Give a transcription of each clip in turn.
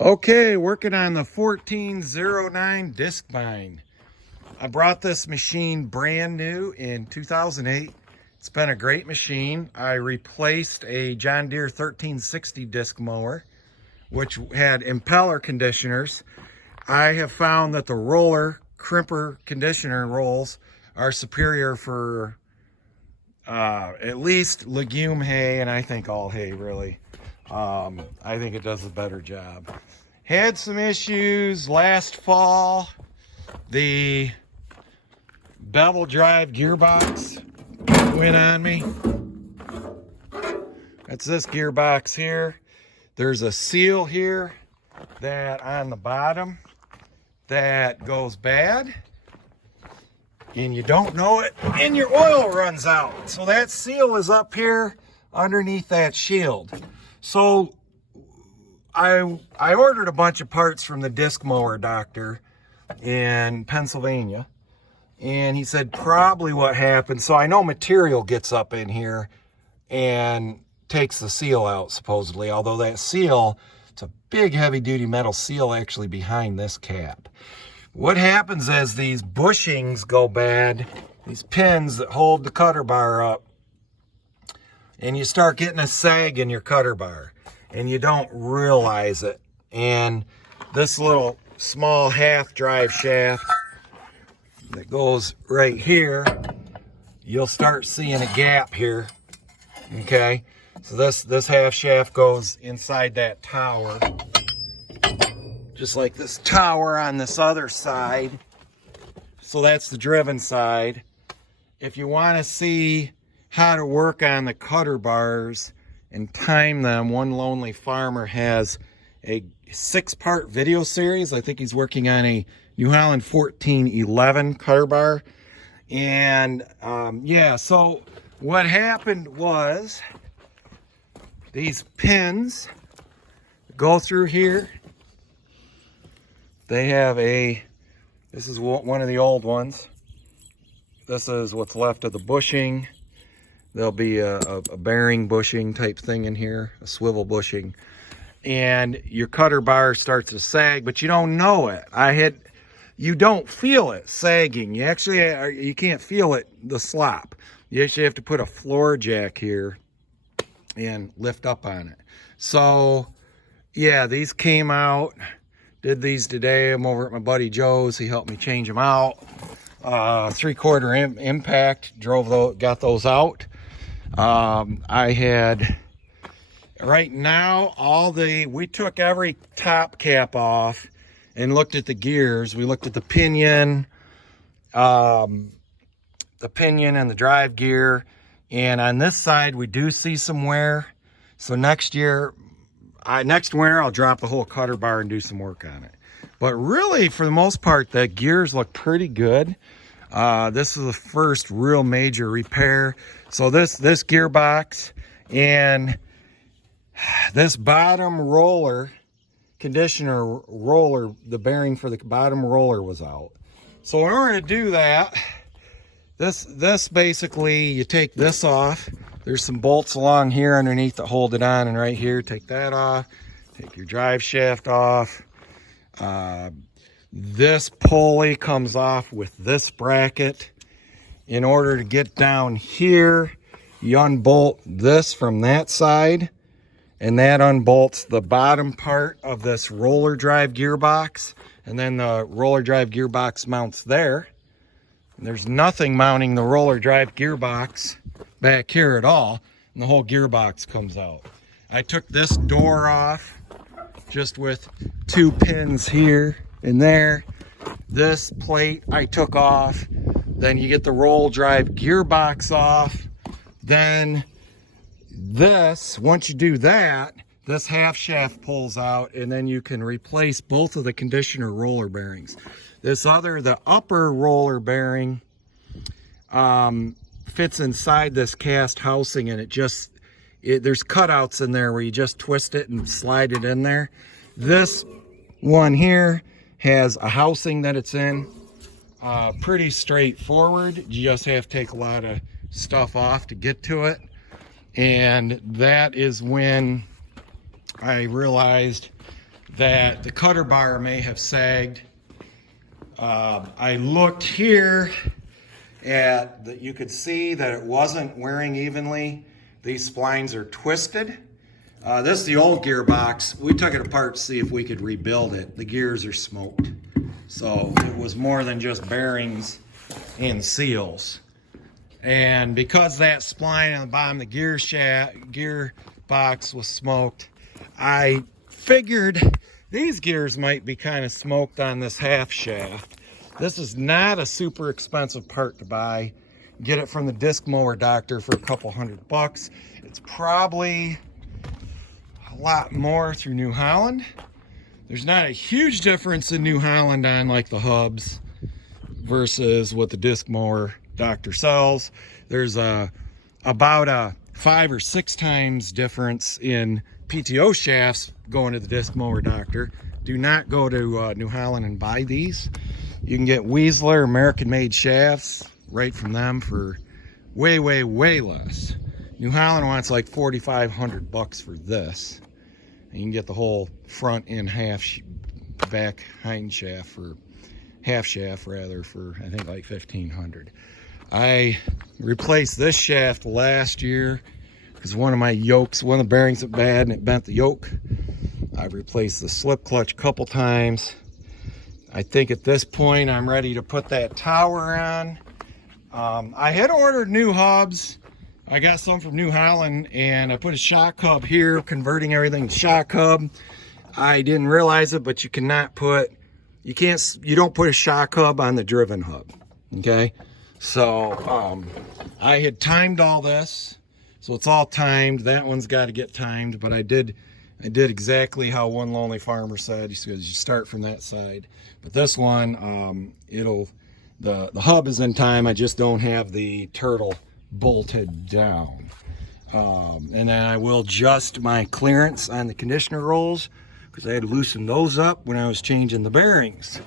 Okay, working on the 1409 Discbine. I brought this machine brand new in 2008. It's been a great machine. I replaced a John Deere 1360 disc mower, which had impeller conditioners. I have found that the roller crimper conditioner rolls are superior for at least legume hay, and I think all hay really. I think it does a better job. Had some issues last fall. The bevel drive gearbox went on me. That's this gearbox here. There's a seal here that on the bottom that goes bad, and you don't know it, and your oil runs out. So that seal is up here underneath that shield. So I ordered a bunch of parts from the disc mower doctor in Pennsylvania, and he said probably what happened. So I know material gets up in here and takes the seal out supposedly, although that seal, it's a big heavy duty metal seal actually behind this cap. What happens as these bushings go bad, these pins that hold the cutter bar up, and you start getting a sag in your cutter bar and you don't realize it. And this little small half drive shaft that goes right here, you'll start seeing a gap here. Okay, so this half shaft goes inside that tower, just like this tower on this other side. So that's the driven side. If you want to see how to work on the cutter bars and time them, One Lonely Farmer has a 6-part video series. I think he's working on a New Holland 1411 cutter bar. And yeah, so what happened was these pins go through here. They have this is one of the old ones. This is what's left of the bushing. There'll be a bearing bushing type thing in here, a swivel bushing. And your cutter bar starts to sag, but you don't know it. You don't feel it sagging. You can't feel it, the slop. You actually have to put a floor jack here and lift up on it. So yeah, these came out. Did these today. I'm over at my buddy Joe's. He helped me change them out. 3/4 impact, got those out. I had, right now, we took every top cap off and looked at the gears. We looked at the pinion and the drive gear. And on this side, we do see some wear. So next winter, I'll drop the whole cutter bar and do some work on it. But really, for the most part, the gears look pretty good. This is the first real major repair. So this gearbox and this bottom roller, conditioner roller, the bearing for the bottom roller was out. So in order to do that, this basically, you take this off. There's some bolts along here underneath that hold it on, and right here, take that off. Take your drive shaft off. This pulley comes off with this bracket. In order to get down here, you unbolt this from that side, and that unbolts the bottom part of this roller drive gearbox, and then the roller drive gearbox mounts there. And there's nothing mounting the roller drive gearbox back here at all, and the whole gearbox comes out. I took this door off just with 2 pins here and there. This plate I took off. Then you get the roll drive gearbox off. Then once you do that, this half shaft pulls out, and then you can replace both of the conditioner roller bearings. The upper roller bearing fits inside this cast housing, and there's cutouts in there where you just twist it and slide it in there. This one here has a housing that it's in. Pretty straightforward. You just have to take a lot of stuff off to get to it. And that is when I realized that the cutter bar may have sagged. I looked here at that, you could see that it wasn't wearing evenly. These splines are twisted. This is the old gearbox. We took it apart to see if we could rebuild it. The gears are smoked. So it was more than just bearings and seals. And because that spline on the bottom of the gearbox was smoked, I figured these gears might be kind of smoked on this half shaft. This is not a super expensive part to buy. Get it from the disc mower doctor for a couple $100. It's probably a lot more through New Holland. There's not a huge difference in New Holland on like the hubs versus what the disc mower doctor sells. There's about a 5 or 6 times difference in PTO shafts going to the disc mower doctor. Do not go to New Holland and buy these. You can get Weasler American made shafts right from them for way less. New Holland wants like $4,500 for this. And you can get the whole front and back hind shaft for half shaft rather for I think like $1,500. I replaced this shaft last year because one of the bearings went bad and it bent the yoke. I've replaced the slip clutch a couple times. I think at this point I'm ready to put that tower on. I had ordered new hubs. I got some from New Holland and I put a shock hub here, converting everything to shock hub. I didn't realize it, but you don't put a shock hub on the driven hub, okay? So I had timed all this, so it's all timed. That one's got to get timed, but I did exactly how one lonely farmer said. He says you start from that side, but this one, the hub is in time. I just don't have the turtle bolted down. And then I will adjust my clearance on the conditioner rolls because I had to loosen those up when I was changing the bearings.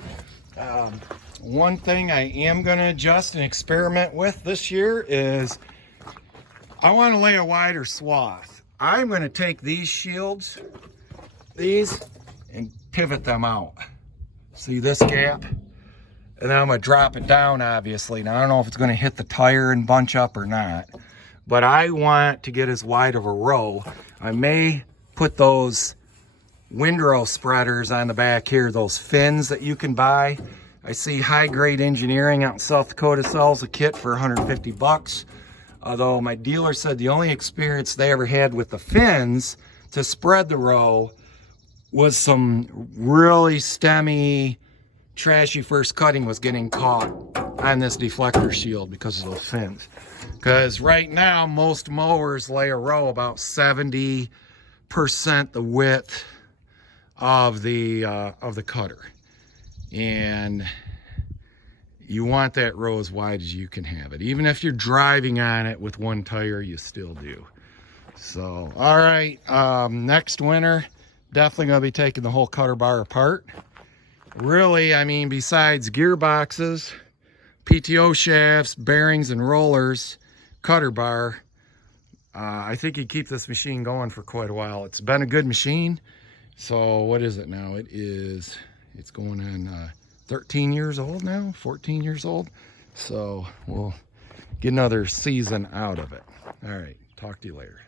One thing I am going to adjust and experiment with this year is I want to lay a wider swath. I'm going to take these shields, and pivot them out. See this gap? And then I'm going to drop it down, obviously. Now, I don't know if it's going to hit the tire and bunch up or not, but I want to get as wide of a row. I may put those windrow spreaders on the back here, those fins that you can buy. I see High Grade Engineering out in South Dakota sells a kit for $150. Although my dealer said the only experience they ever had with the fins to spread the row was some really stemmy, trashy first cutting was getting caught on this deflector shield because of those fins. Because right now most mowers lay a row about 70% the width of the cutter, and you want that row as wide as you can have it. Even if you're driving on it with one tire, you still do. So all right, next winter definitely going to be taking the whole cutter bar apart. Really, I mean, besides gearboxes, PTO shafts, bearings and rollers, cutter bar, I think you'd keep this machine going for quite a while. It's been a good machine. So what is it now? It's going on 13 years old now, 14 years old. So we'll get another season out of it. All right, talk to you later.